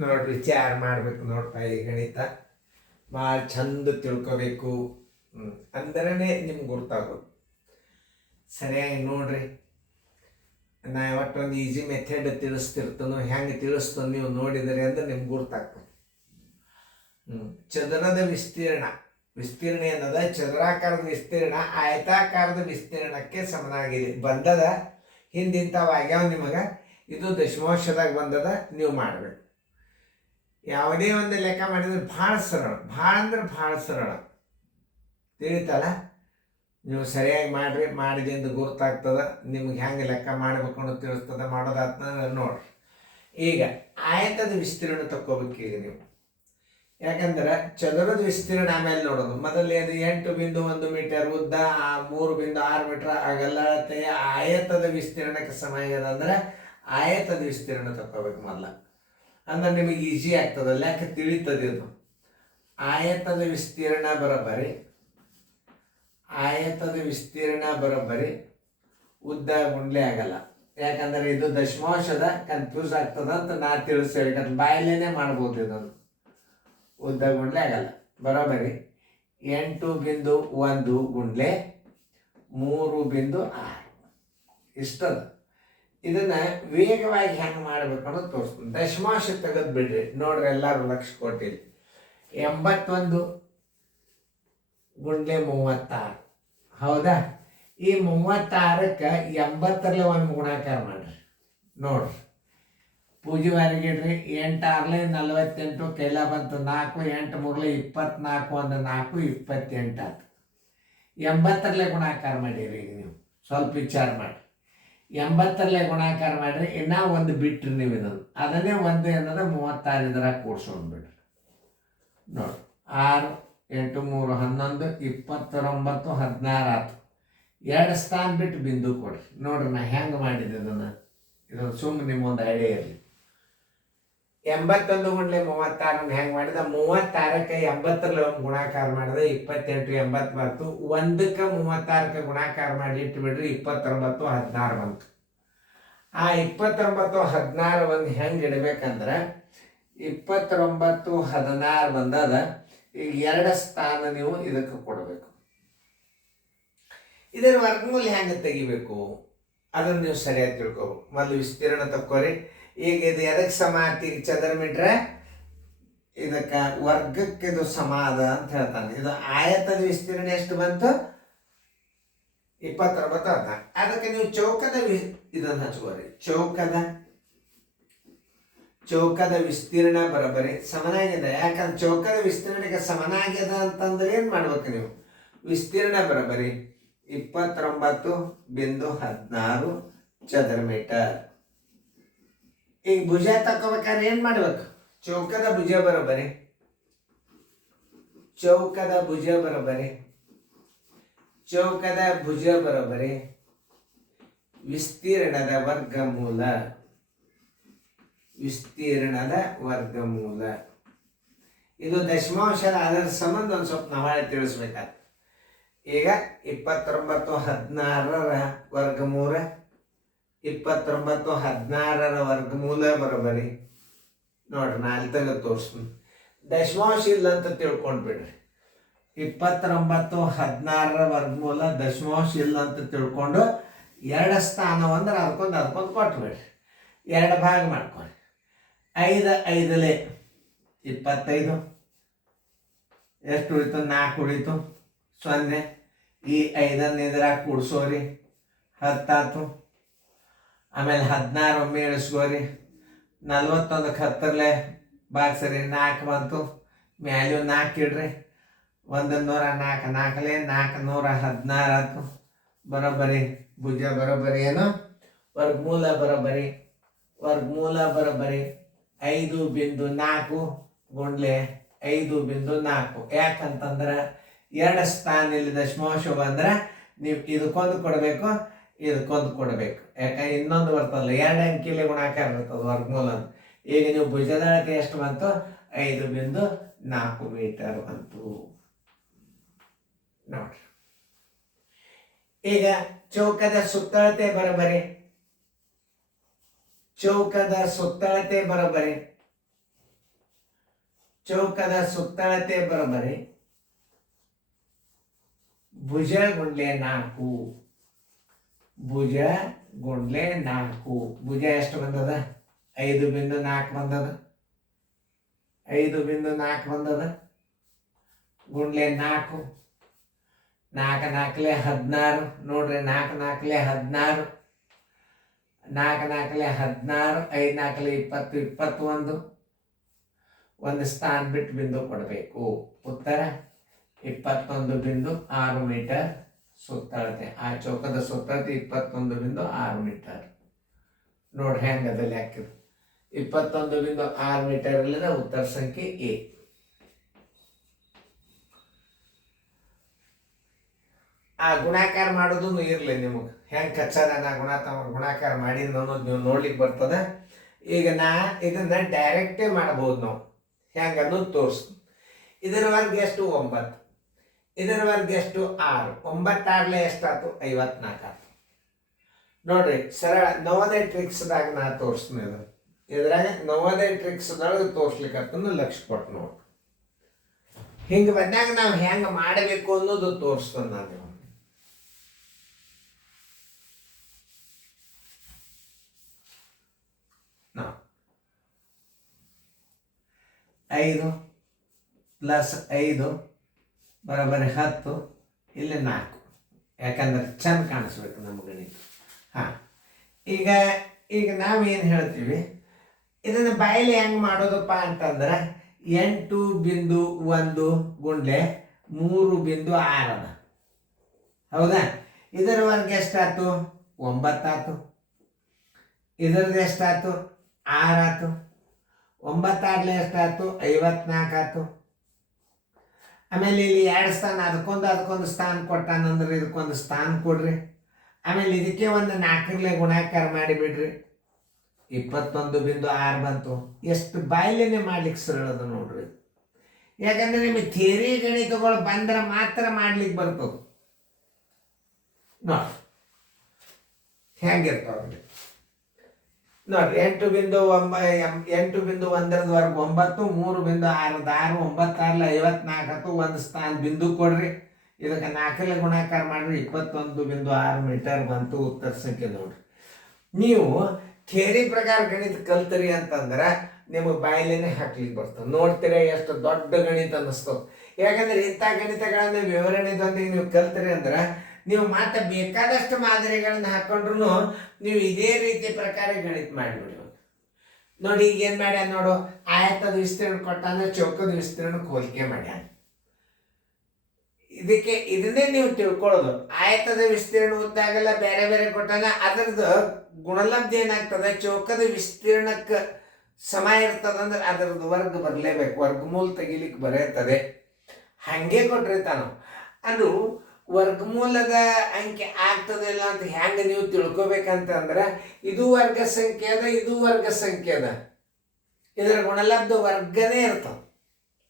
ನೋಡ್ರಿ ವಿಚಾರ ಮಾಡ್ಬೇಕು ನೋಡ್ಪ ಈ ಗಣಿತ ಭಾಳ ಚಂದ ತಿಳ್ಕೊಬೇಕು. ಅಂದ್ರೆ ನಿಮ್ಗೆ ಗೊತ್ತಾಗೋದು. ಸರಿಯಾಗಿ ನೋಡ್ರಿ, ನಾ ಯಾವತ್ತೊಂದು ಈಸಿ ಮೆಥಡ್ ತಿಳಿಸ್ತಿರ್ತಾನೋ ಹೆಂಗೆ ತಿಳಿಸ್ತಾನೆ ನೀವು ನೋಡಿದರೆ ಅಂದ್ರೆ ನಿಮ್ಗೆ ಗುರ್ತಾಗ್ತದೆ. ಚದರದ ವಿಸ್ತೀರ್ಣ ಏನದ, ಚದುರಾಕಾರದ ವಿಸ್ತೀರ್ಣ ಆಯತಾಕಾರದ ವಿಸ್ತೀರ್ಣಕ್ಕೆ ಸಮನಾಗಿದೆ ಬಂದದ. ಹಿಂದಿಂತವಾಗ್ಯಾವ ನಿಮಗೆ. ಇದು ದಶಮಾಂಶದಾಗ ಬಂದದ, ನೀವು ಮಾಡಬೇಕು. ಯಾವುದೇ ಒಂದು ಲೆಕ್ಕ ಮಾಡಿದ್ರೆ ಭಾಳ ಸರಳ, ಭಾಳ ಅಂದ್ರೆ ಭಾಳ ಸರಳ. ತಿಳಿತಲ್ಲ? ನೀವು ಸರಿಯಾಗಿ ಮಾಡಿರಿ, ಮಾಡಿದಿಂದ ಗುರ್ತಾಗ್ತದೆ. ನಿಮ್ಗೆ ಹೆಂಗೆ ಲೆಕ್ಕ ಮಾಡಬೇಕು ಅನ್ನೋದು ತಿಳಿಸ್ತದೆ. ಮಾಡೋದಾದ್ಮೇಲೆ ನೋಡ್ರಿ, ಈಗ ಆಯತದ ವಿಸ್ತೀರ್ಣ ತಕ್ಕೋಬೇಕು ಈಗ ನೀವು. ಯಾಕಂದ್ರೆ ಚದುರದ ವಿಸ್ತೀರ್ಣ ಆಮೇಲೆ ನೋಡೋದು. ಮೊದಲೇ ಅದು 8.1 ಮೀಟರ್ ಉದ್ದ, 3.6 ಮೀಟರ್ ಆಗಲ್ಲ. ಆಯತದ ವಿಸ್ತೀರ್ಣಕ್ಕೆ ಸಮ ಅಂದ್ರೆ ಆಯತದ ವಿಸ್ತೀರ್ಣ ತಕ್ಕೋಬೇಕು ಮೊದಲ. ಅಂದ್ರೆ ನಿಮಗೆ ಈಸಿ ಆಗ್ತದೆ, ಲೆಕ್ಕ ತಿಳಿತದೆ. ಇದು ಆಯತದ ವಿಸ್ತೀರ್ಣ ಬರೋಬ್ಬರಿ, ಆಯತದ ವಿಸ್ತೀರ್ಣ ಬರೋಬ್ಬರಿ ಉದ್ದ ಗುಂಡ್ಲೆ ಆಗಲ್ಲ. ಯಾಕಂದ್ರೆ ಇದು ದಶಮಾಂಶದ ಕನ್ಫ್ಯೂಸ್ ಆಗ್ತದ ಅಂತ ನಾ ತಿಳಿಸಿ ಬಾಯಲ್ಲೇನೆ ಮಾಡ್ಬೋದು. ಇದನ್ನು ಉದ್ದ ಗುಂಡ್ಲೆ ಆಗಲ್ಲ. ಬರೋಬ್ಬರಿ 8.1 ಗುಂಡ್ಲೆ 3.6 ಇಷ್ಟದ. ಇದನ್ನ ವೇಗವಾಗಿ ಹೆಂಗೆ ಮಾಡ್ಬೇಕು ಅನ್ನೋದು ತೋರಿಸ್ತೀನಿ. ದಶಮಾಂಶ ತೆಗೆದು ಬಿಡ್ರಿ. ನೋಡ್ರಿ, ಎಲ್ಲರೂ ಲಕ್ಷ ಕೊಟ್ಟಿರಿ. 81 ಗುಂಡ್ಲೆ 36. ಹೌದಾ? ಈ 36ಕ್ಕೆ 80ರಲ್ಲಿ ಒಂದು ಗುಣಾಕಾರ ಮಾಡ್ರಿ. ನೋಡ್ರಿ, ಪೂಜೆ ವಾರಿಗಿಡ್ರಿ. 8 48, ಕೈಲ ಬಂತು 4, 8 3 24, 1 4 28 ಆಯ್ತು. 80ರಲ್ಲೇ ಗುಣಾಕಾರ ಮಾಡಿರಿ. ಈಗ ನೀವು ಸ್ವಲ್ಪ ವಿಚಾರ ಮಾಡಿ. 80ರಲ್ಲೇ ಗುಣಾಕಾರ ಮಾಡಿರಿ. ಇನ್ನೂ ಒಂದು ಬಿಟ್ರಿ ನೀವು ಇದನ್ನು. ಅದನ್ನೇ ಒಂದು ಏನದ 36 ಇದ್ರಾಗ ಕೂಡ್ಸ್ಕೊಂಡ್ಬಿಡ್ರಿ. ನೋಡ್ರಿ, 6 8 3 11 29 16 ಆಯ್ತು. 2 ಸ್ಥಾನ ಬಿಟ್ಟು ಬಿಂದು ಕೊಡ್ರಿ. ನೋಡ್ರಿ, ನಾ ಹೆಂಗೆ ಮಾಡಿದ್ದೆ ಇದನ್ನು. ಇದೊಂದು ಸುಮ್ಮನೆ ನಿಮ್ಮೊಂದು ಐಡಿಯಾ ಇರಲಿ. 81 ಗುಂಡ್ಲೆ 36 ಹೆಂಗೆ ಮಾಡಿದ? 36ಕ್ಕೆ 80ರಲ್ಲಿ ಒಂದು ಗುಣಾಕಾರ ಮಾಡಿದೆ, 28 80 ಬಂತು. 1ಕ್ಕೆ 36ಕ್ಕೆ ಗುಣಾಕಾರ ಮಾಡಿ ಇಟ್ಟು ಬಿಡ್ರಿ, 29 16 ಬಂತು. ಆ 29 16 ಒಂದು ಹೆಂಗೆ ಇಡಬೇಕಂದ್ರೆ, 29 16 ಬಂದದ. ಈಗ 2 ಸ್ಥಾನ ನೀವು ಇದಕ್ಕೆ ಕೊಡಬೇಕು. ಇದರ ವರ್ಗಮೂಲ ಹೆಂಗೆ ತೆಗಿಬೇಕು ಅದನ್ನು ನೀವು ಸರಿಯಾಗಿ ತಿಳ್ಕೊಬೇಕು. ಮೊದಲು ವಿಸ್ತೀರ್ಣ ತಕ್ಕೋರಿ. ಈಗ ಇದು ಎದಕ್ಕೆ ಸಮ ಆಗ್ತಿ? ಚದರ ಮೀಟ್ರೆ ಇದಕ್ಕೆ ವರ್ಗಕ್ಕೆ ಇದು ಸಮ ಅದ ಅಂತ ಹೇಳ್ತಾನೆ. ಇದು ಆಯತದ ವಿಸ್ತೀರ್ಣ ಎಷ್ಟು ಬಂತು? 29 14. ಅದಕ್ಕೆ ನೀವು ಚೌಕದ ಇದನ್ನು ಹಚ್ಕೋರಿ. ಚೌಕದ ವಿಸ್ತೀರ್ಣ ಬರೋಬ್ಬರಿ ಸಮನಾಗಿದೆ. ಯಾಕಂದ್ರೆ ಚೌಕದ ವಿಸ್ತೀರ್ಣಕ್ಕೆ ಸಮನಾಗ್ಯದ ಅಂತಂದ್ರೆ ಏನು ಮಾಡ್ಬೇಕು ನೀವು? ವಿಸ್ತೀರ್ಣ ಬರೋಬ್ಬರಿ 29.16 ಚದರ ಮೀಟರ್. ಈಗ ಭುಜ ತಕ್ಕೋಬೇಕಾದ್ರೆ ಏನು ಮಾಡ್ಬೇಕು? ಚೌಕದ ಭುಜ ಬರೋಬ್ಬರಿ ವಿಸ್ತೀರ್ಣದ ವರ್ಗಮೂಲ. ಇದು ದಶಮಾಂಶದ ಅದರ ಸಂಬಂಧ ಒಂದು ಸ್ವಲ್ಪ ನಾಳೆ ತಿಳಿಸ್ಬೇಕಾಗ್ತದೆ. ಈಗ 29 16ರ ವರ್ಗಮೂಲ, 29 16ರ ವರ್ಗಮೂಲ ಬರೋಬ್ಬರಿ. ನೋಡ್ರಿ, ನಾ ಅಲ್ಲಿ ತೆಗೆದು ತೋರಿಸ್ತೀನಿ. ದಶಮಾಂಶ ಇಲ್ಲ ಅಂತ ತಿಳ್ಕೊಂಡ್ಬಿಡ್ರಿ. 29 16ರ ವರ್ಗಮೂಲ ದಶಮಾಂಶ ಇಲ್ಲ ಅಂತ ತಿಳ್ಕೊಂಡು 2 ಸ್ಥಾನ ಅಂದ್ರೆ ಅದಕ್ಕೊಂದು ಕೊಟ್ಬಿಡ್ರಿ. 2 ಭಾಗ ಮಾಡ್ಕೊಳ್ಳಿ. 5 5ಲೆ 25. ಎಷ್ಟು ಉಳಿತು? 4 ಉಳಿತು. 0. ಈ 5ಅನ್ನು ಇದ್ರಾಗ ಕೂಡ್ಸೋರಿ, 10 ಆಯ್ತು. ಆಮೇಲೆ 16 ಒಮ್ಮೆ ಇಳಿಸ್ಕೋರಿ. 41ಕ್ಕೆ 10ರಲ್ಲೇ ಬಾಗ್ಸರಿ, 4 ಬಂತು. ಮ್ಯಾಲೂ 4 ಇಡ್ರಿ. 104 4ಲೆ 416 ಆಯ್ತು. ಬರೋಬ್ಬರಿ ಭುಜ ಬರೋಬ್ಬರಿ ಏನು? ವರ್ಗಮೂಲ ಬರೋಬ್ಬರಿ 5.4 ಗುಂಡ್ಲೆ 5.4. ಯಾಕಂತಂದ್ರೆ 2 ಸ್ಥಾನ ಇಲ್ಲಿ ದಶಮಾಂಶ ಬಂದ್ರೆ ನೀವು ಇದಕ್ಕೊಂದು ಕೊಡಬೇಕು, ಇದಕ್ಕೊಂದು ಕೊಡಬೇಕು. ಯಾಕಂದ್ರೆ ಇನ್ನೊಂದು ಬರ್ತದಲ್ಲ, 2 ಅಂಕಿಲೆ ಗುಣಾಕಾರ ಇರ್ತದೆ ವರ್ಗಮೂಲ. ಈಗ ನೀವು ಭುಜದ ಅಳತೆ ಎಷ್ಟು ಬಂತು? 5.4 ಮೀಟರ್ ಬಂತು. ನೋಡ್ರಿ, ಈಗ ಚೌಕದ ಸುತ್ತಳತೆ ಬರೋಬ್ಬರಿ ಚೌಕದ ಸುತ್ತಳತೆ ಬರೋಬರಿ ಭುಜ ಗುಂಡ್ಲೆ 4, ಭುಜ ಗುಂಡ್ಲೆ 4. ಭುಜ ಎಷ್ಟು ಬಂದದ? 5.4 ಬಂದದ. 5.4 ಬಂದದ ಗುಂಡ್ಲೆ 4. 4 4 16 ನೋಡ್ರಿ. 4 4 16, 4 4 16, 5 4 20, 21. ಒಂದು ಸ್ಥಾನ ಬಿಟ್ಟು ಬಿಂದು ಕೊಡಬೇಕು. ಉತ್ತರ 21.6 ಮೀಟರ್ ಸುತ್ತಳತೆ. ಆ ಚೌಕದ ಸುತ್ತಳತೆ 21.6 ಮೀಟರ್. ನೋಡ್ರಿ ಹೆಂಗದಲ್ಲಿ ಹಾಕಿದ್ರು. 21.6 ಮೀಟರ್ ಇಲ್ಲದ ಉತ್ತರ ಸಂಖ್ಯೆ ಎ. ಆ ಗುಣಾಕಾರ ಮಾಡೋದು ಇರಲಿ ನಿಮಗೆ. ಹೆಂಗೆ ಕಚ್ಚದ ನಾ ಗುಣಾಕಾರ ಮಾಡಿ ಅನ್ನೋದು ನೀವು ನೋಡ್ಲಿಕ್ಕೆ ಬರ್ತದ. ಈಗ ನಾ ಇದನ್ನ ಡೈರೆಕ್ಟೇ ಮಾಡ್ಬೋದು ನಾವು. ಹೆಂಗೆ ಅನ್ನೋದು ತೋರಿಸ್ತು. ಇದರ ವರ್ಗ ಎಷ್ಟು? 9. ಇದರ ವರ್ಗ ಎಷ್ಟು? 6. 9 6 ಎಷ್ಟಾಯ್ತು? 54 ಆಯ್ತು. ನೋಡ್ರಿ ಸರಳ ನವೋದಯ ಟ್ರಿಕ್ಸ್ದಾಗ ನಾ ತೋರಿಸ್ತೀನಿ. ಅದು ಇದ್ರಾಗ ನವೋದಯ ಟ್ರಿಕ್ಸ್ದೊಳಗೆ ತೋರಿಸ್ಲಿಕ್ಕತ್ತನ್ನು ಲಕ್ಷ ಕೊಟ್ಟು ನೋಡಿ. ಹಿಂಗೆ ಬಂದಾಗ ನಾವು ಹೆಂಗೆ ಮಾಡಬೇಕು ಅನ್ನೋದು ತೋರಿಸ್ತೇನೆ ನಾನು. 5 + 5 ಬರೋಬ್ಬರಿ 10. ಇಲ್ಲಿ 4. ಯಾಕಂದ್ರೆ ಚಂದ ಕಾಣಿಸ್ಬೇಕು ನಮ್ಮ ಗಣಿತ. ಹಾಂ, ಈಗ ನಾವೇನು ಹೇಳ್ತೀವಿ, ಇದನ್ನು ಬಾಯಲ್ಲಿ ಹೆಂಗೆ ಮಾಡೋದಪ್ಪ ಅಂತಂದ್ರೆ 8.1 ಗುಂಡ್ಲೆ 3.6 ಅದ. ಹೌದಾ? ಇದರ ವರ್ಗ ಎಷ್ಟಾಯ್ತು? 9 ಆಯ್ತು. ಇದರದ್ದು ಎಷ್ಟಾಯ್ತು? 6 ಆಯ್ತು. 9 6 ಎಷ್ಟಾಯ್ತು? 54 ಆಯ್ತು. ಆಮೇಲೆ ಇಲ್ಲಿ 2 ಸ್ಥಾನ, ಅದಕ್ಕೊಂದು ಸ್ಥಾನ ಕೊಟ್ಟಾನಂದ್ರೆ ಇದಕ್ಕೊಂದು ಸ್ಥಾನ ಕೊಡ್ರಿ. ಆಮೇಲೆ ಇದಕ್ಕೆ ಒಂದು 4 ಗುಣಾಕಾರ ಮಾಡಿಬಿಡ್ರಿ. 21.6 ಬಂತು. ಎಷ್ಟು ಬಾಯ್ಲೇನೆ ಮಾಡ್ಲಿಕ್ಕೆ ಸರಳದ ನೋಡ್ರಿ. ಯಾಕಂದ್ರೆ ನಿಮಗೆ ಥಿಯರಿ ಗಣಿತಗಳು ಬಂದ್ರೆ ಮಾತ್ರ ಮಾಡ್ಲಿಕ್ಕೆ ಬರ್ತದೆ. ನೋಡಿ ಹೆಂಗಿರ್ತಾವ್ರಿ. ನೋಡ್ರಿ 8.1 ವರ್ಗ 9, 3.6 6, 9 6 54. ಒಂದು ಸ್ಥಾನ ಬಿಂದು ಕೊಡ್ರಿ. ಇದಕ್ಕೆ 4 ಗುಣಾಕಾರ ಮಾಡ್ರಿ. 21.6 ಮೀಟರ್ ಬಂತು ಉತ್ತರ ಸಂಖ್ಯೆ. ನೋಡ್ರಿ, ನೀವು ಥಿಯರಿ ಪ್ರಕಾರ ಗಣಿತ ಕಲ್ತರಿ ಅಂತಂದ್ರೆ ನಿಮಗೆ ಬಾಯಲೇನೆ ಹಾಕ್ಲಿಕ್ಕೆ ಬರ್ತದೆ. ನೋಡ್ತೀರಾ ಎಷ್ಟು ದೊಡ್ಡ ಗಣಿತ ಅನ್ನಿಸ್ತದೆ. ಯಾಕಂದ್ರೆ ಇಂಥ ಗಣಿತಗಳನ್ನ ವಿವರಣೆದೊಂದಿಗೆ ನೀವು ಕಲ್ತರಿ ಅಂದ್ರೆ ನೀವು ಮತ್ತೆ ಬೇಕಾದಷ್ಟು ಮಾದರಿಗಳನ್ನ ಹಾಕೊಂಡ್ರು ನೀವು ಇದೇ ರೀತಿ ಪ್ರಕಾರ ಗಣಿತ ಮಾಡಿಬಿಡಿ. ನೋಡಿ ಈಗ ಏನು ಮಾಡ್ಯಾನ ನೋಡು. ಆಯತದ ವಿಸ್ತೀರ್ಣ ಕೊಟ್ಟಾನ, ಚೌಕದ ವಿಸ್ತೀರ್ಣಕ್ಕೆ ಹೋಲಿಕೆ ಮಾಡ್ಯಾನ. ಇದನ್ನೇ ನೀವು ತಿಳ್ಕೊಳ್ಳೋದು. ಆಯತದ ವಿಸ್ತೀರ್ಣ ಉದ್ದಾಗೆಲ್ಲ ಬೇರೆ ಬೇರೆ ಕೊಟ್ಟಾಗ ಅದರದ್ದು ಗುಣಲಬ್ಧ ಏನಾಗ್ತದೆ? ಚೌಕದ ವಿಸ್ತೀರ್ಣಕ್ಕೆ ಸಮ ಇರ್ತದಂದ್ರೆ ಅದರದ್ದು ವರ್ಗ ಬರಲೇಬೇಕು. ವರ್ಗಮೂಲ ತೆಗಿಲಿಕ್ಕೆ ಬರೆಯುತ್ತದೆ. ಹಾಗೆ ಕೊಟ್ಟಿರ್ತಾನ. ಅದು ವರ್ಗಮೂಲದ ಅಂಕೆ ಆಗ್ತದಿಲ್ಲ ಅಂತ ಹೆಂಗೆ ನೀವು ತಿಳ್ಕೊಬೇಕಂತಂದ್ರೆ ಇದು ವರ್ಗ ಸಂಖ್ಯೆ ಅದ, ಇದು ವರ್ಗ ಸಂಖ್ಯೆ ಅದ. ಇದರ ಗುಣಲಬ್ಧ ವರ್ಗನೇ ಇರ್ತದೆ.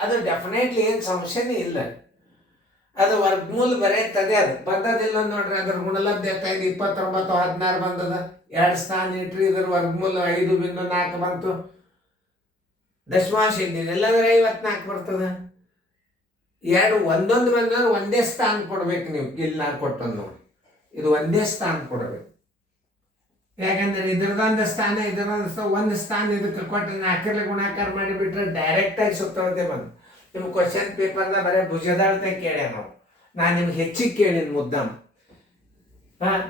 ಅದು ಡೆಫಿನೆಟ್ಲಿ ಏನು ಸಮಸ್ಯೆನೇ ಇಲ್ಲ. ಅದು ವರ್ಗಮೂಲ ಬರೆಯುತ್ತದೆ. ಅದು ಬಂದದಿಲ್ಲ ನೋಡ್ರಿ. ಅದ್ರ ಗುಣಲಬ್ಧ ಎಷ್ಟಾಗಿದೆ? 29 16 ಬಂದದ. 2 ಸ್ಥಾನ ಇಟ್ರಿ. ಇದ್ರ ವರ್ಗಮೂಲ 5.4 ಬಂತು. ದಶಮಾಂಶ ಇದ್ದಿದ್ದಿಲ್ಲ ಅಂದ್ರೆ 54 ಬರ್ತದೆ. ಒಂದೊಂದು ಬಂದ್ರೆ ಒಂದೇ ಸ್ಥಾನ ಕೊಡ್ಬೇಕು ನೀವು. ಇಲ್ಲಿ ನಾ ಕೊಟ್ಟದ್ದು ನೋಡಿ, ಇದು ಒಂದೇ ಸ್ಥಾನ ಕೊಡಬೇಕು. ಯಾಕಂದ್ರೆ ಇದ್ರದೊಂದು ಸ್ಥಾನ, ಒಂದು ಸ್ಥಾನ ಇದಕ್ಕೆ ಕೊಟ್ಟರೆ 4 ಗುಣಾಕಾರ ಮಾಡಿಬಿಟ್ರೆ ಡೈರೆಕ್ಟಾಗಿ ಸುತ್ತಳತೆ ಬಂದು. ನಿಮ್ಮ ಕ್ವಶನ್ ಪೇಪರ್ನ ಬರೀ ಭುಜದಾಳತೆ ಕೇಳ್ಯ ನಾವು. ನಾನು ನಿಮ್ಗೆ ಹೆಚ್ಚಿಗೆ ಕೇಳಿನ ಮುದ್ದಮ್.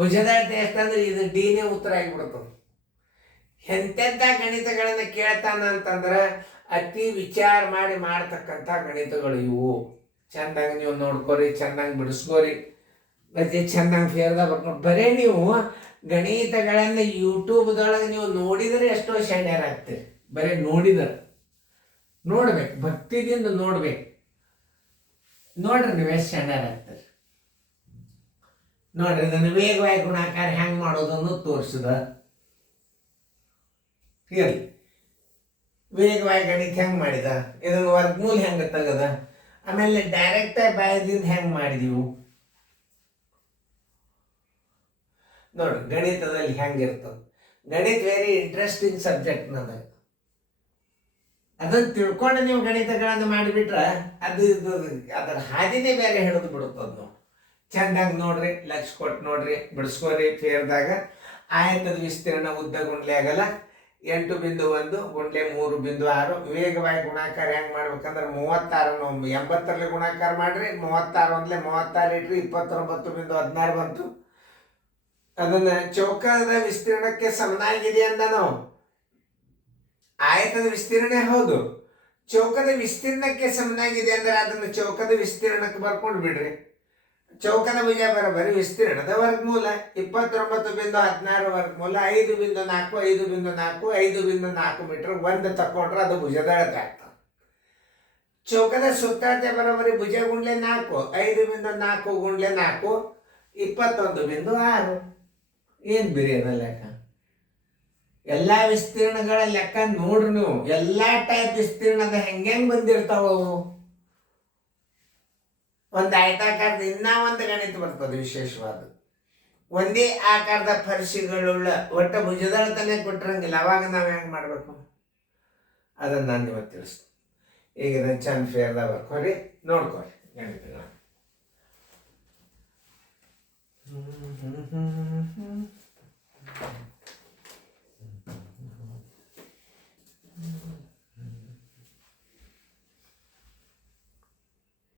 ಭುಜದಾಳತೆ ಎಷ್ಟಂದ್ರೆ ಇದು ಡಿನೇ ಉತ್ತರ ಆಗಿಬಿಡ್ತದೆ. ಎಂತೆಂಥ ಗಣಿತಗಳನ್ನು ಕೇಳ್ತಾನ ಅಂತಂದ್ರೆ ಅತಿ ವಿಚಾರ ಮಾಡಿ ಮಾಡ್ತಕ್ಕಂಥ ಗಣಿತಗಳು ಇವು. ಚೆಂದಾಗಿ ನೀವು ನೋಡ್ಕೋರಿ, ಚೆಂದಾಗಿ ಬಿಡಿಸ್ಕೋರಿ, ಮತ್ತೆ ಚೆಂದಾಗಿ ಫೇರ್ದಾಗ ಬರ್ಕೊಂಡು. ಬರೀ ನೀವು ಗಣಿತಗಳನ್ನು ಯೂಟ್ಯೂಬ್ದೊಳಗೆ ನೀವು ನೋಡಿದರೆ ಎಷ್ಟೋ ಶಾಣ್ಯರಾಗ್ತೀರಿ. ಬರೀ ನೋಡಿದರೆ ನೋಡ್ಬೇಕು, ಭಕ್ತಿದಿಂದ ನೋಡ್ಬೇಕು. ನೋಡ್ರಿ ನೀವು ಎಷ್ಟು ಶಾಣ್ಯರಾಗ್ತೀರಿ. ನೋಡ್ರಿ ಇದನ್ನು ವೇಗವಾಗಿ ಗುಣಾಕಾರ ಹೆಂಗೆ ಮಾಡೋದನ್ನು ತೋರಿಸಿದ. ಇರಲಿ, ವೇಗವಾಗಿ ಗಣಿತ ಹೆಂಗೆ ಮಾಡಿದ, ಇದನ್ನು ವರ್ಗಮೂಲ ಹೆಂಗೆ ತೆಗದ, ಆಮೇಲೆ ಡೈರೆಕ್ಟಾಗಿ ಬಾಯದಿಂದ ಹೆಂಗೆ ಮಾಡಿದೀವು. ನೋಡ್ರಿ ಗಣಿತದಲ್ಲಿ ಹೆಂಗಿರ್ತದೆ. ಗಣಿತ ವೆರಿ ಇಂಟ್ರೆಸ್ಟಿಂಗ್ ಸಬ್ಜೆಕ್ಟ್ ನಮಗೆ. ಅದನ್ನ ತಿಳ್ಕೊಂಡು ನೀವು ಗಣಿತಗಳನ್ನು ಮಾಡಿಬಿಟ್ರೆ ಅದು ಇದು ಅದರ ಹಾದಿನೇ ಬೇರೆ ಹಿಡಿದು ಬಿಡುತ್ತದ ನಾವು. ಚೆಂದಾಗಿ ನೋಡ್ರಿ, ಲಕ್ಷ ಕೊಟ್ಟು ನೋಡ್ರಿ, ಬಿಡಿಸ್ಕೋರಿ. ಫೇರ್ದಾಗ ಆಯತದ ವಿಸ್ತೀರ್ಣ ಉದ್ದ ಗುಂಡ್ಲೆ ಆಗಲ್ಲ 8.1 ಗುಂಡ್ಲೆ 3.6. ವೇಗವಾಗಿ ಗುಣಾಕಾರ ಹೆಂಗೆ ಮಾಡ್ಬೇಕಂದ್ರೆ 36 80ರಲ್ಲಿ ಗುಣಾಕಾರ ಮಾಡ್ರಿ. 36 ಒಂದ್ಲೆ 36 ಇಟ್ರಿ 29.16 ಬಂತು. ಅದನ್ನ ಚೌಕದ ವಿಸ್ತೀರ್ಣಕ್ಕೆ ಸಮನಾಗಿದೆ ಅಂದ ನಾವು. ಆಯತದ ವಿಸ್ತೀರ್ಣ ಹೌದು, ಚೌಕದ ವಿಸ್ತೀರ್ಣಕ್ಕೆ ಸಮನಾಗಿದೆ ಅಂದ್ರೆ ಅದನ್ನು ಚೌಕದ ವಿಸ್ತೀರ್ಣಕ್ಕೆ ಬರ್ಕೊಂಡು ಬಿಡ್ರಿ. ಚೌಕದ ಭುಜ ಬರೋಬರಿ ವಿಸ್ತೀರ್ಣದ ವರ್ಗಮೂಲ 29.16 ವರ್ಗಮೂಲ 5.4 5.4 5.4 ಮೀಟರ್. ಒಂದು ತಕೊಂಡ್ರೆ ಅದು ಭುಜದ ಅಳತೆ ಆಗ್ತದೆ. ಚೌಕದ ಸುತ್ತಳತೆ ಬರೋಬರಿ ಭುಜ ಗುಂಡ್ಲೆ 4 5.4 ಗುಂಡ್ಲೆ 4 21.6. ಏನು ಬಿರಿ ಅದ ಲೆಕ್ಕ? ಎಲ್ಲ ವಿಸ್ತೀರ್ಣಗಳ ಲೆಕ್ಕ ನೋಡ್ರಿ ನೀವು. ಎಲ್ಲ ಟೈಪ್ ವಿಸ್ತೀರ್ಣದ ಹೆಂಗೆ ಬಂದಿರ್ತಾವ ಅವು. ಒಂದು ಆಯತಾಕಾರದ ಇನ್ನ ಒಂದು ಗಣಿತ ಬರ್ತದೆ ವಿಶೇಷವಾದ. ಒಂದೇ ಆಕಾರದ ಪರಿಶಿಗಳುಳ್ಳ ಒಟ್ಟ ಭುಜದಳತನೇ ಕೊಟ್ಟಿರಂಗಿಲ್ಲ. ಅವಾಗ ನಾವು ಹೆಂಗೆ ಮಾಡಬೇಕು ಅದನ್ನು ನಾನು ಇವತ್ತು ತಿಳಿಸ್ತೀನಿ. ಈಗ ಇದನ್ನು ಚಂದ ಫೇರ್ದಾಗ ಬರ್ಕೋರಿ, ನೋಡ್ಕೊರಿ ಗಣಿತಗಳು.